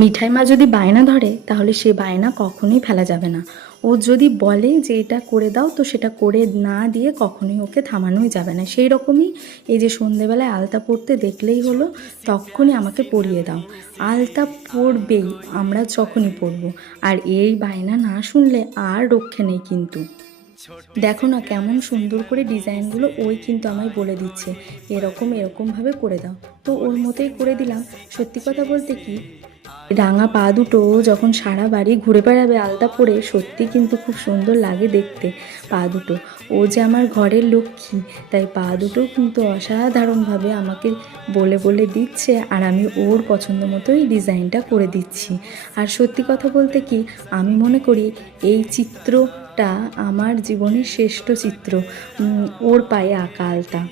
মিঠাই মা যদি বায়না ধরে তাহলে সে বায়না কখনোই ফেলা যাবে না। ও যদি বলে যে এটা করে দাও তো সেটা করে না দিয়ে কখনোই ওকে থামানোই যাবে না। সেই রকমই এই যে সন্ধেবেলায় আলতা পরতে দেখলেই হলো তখনই আমাকে পরিয়ে দাও। আলতা পরবেই আমরা যখনই পরবো, আর এই বায়না না শুনলে আর রক্ষে নেই কিন্তু। দেখো না কেমন সুন্দর করে ডিজাইনগুলো ওই কিন্তু আমায় বলে দিচ্ছে এরকম এরকমভাবে করে দাও, তো ওর মতোই করে দিলাম। সত্যি কথা বলতে কি, রাঙা পা দুটো যখন সারা বাড়ি ঘুরে বেড়াবে আলতা পরে, সত্যি কিন্তু খুব সুন্দর লাগে দেখতে পা দুটো। ও যে আমার ঘরের লক্ষ্মী, তাই পা দুটো কিন্তু অসাধারণভাবে আমাকে বলে বলে দিচ্ছে, আর আমি ওর পছন্দ মতোই ডিজাইনটা করে দিচ্ছি। আর সত্যি কথা বলতে কি, আমি মনে করি এই চিত্রটা আমার জীবনের শ্রেষ্ঠ চিত্র, ওর পায়ে আঁকা আলতা।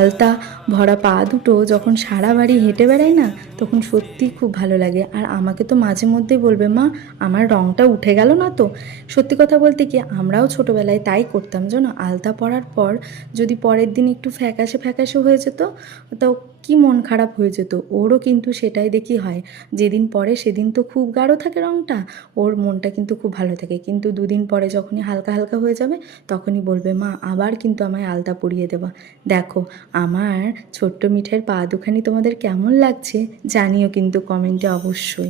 আলতা ভরা পা দুটো যখন সারা বাড়ি হেঁটে বেড়ায় না, তখন সত্যিই খুব ভালো লাগে। আর আমাকে তো মাঝে মধ্যেই বলবে, মা আমার রঙটা উঠে গেল না তো। সত্যি কথা বলতে কি, আমরাও ছোটোবেলায় তাই করতাম জানো, আলতা পরার পর যদি পরের দিন একটু ফ্যাকাশে ফ্যাকাশে হয়ে যেত তো কি মন খারাপ হয়ে যেত। ওরও কিন্তু সেটাই দেখি হয়, যেদিন পরে সেদিন তো খুব গাঢ় থাকে রঙটা, ওর মনটা কিন্তু খুব ভালো থাকে, কিন্তু দুদিন পরে যখনই হালকা হালকা হয়ে যাবে তখনই বলবে, মা আবার কিন্তু আমায় আলতা পরিয়ে দেবা। দেখো আমার ছোট্ট মিঠাইয়ের পা দুখানি তোমাদের কেমন লাগছে জানিও কিন্তু কমেন্টে অবশ্যই।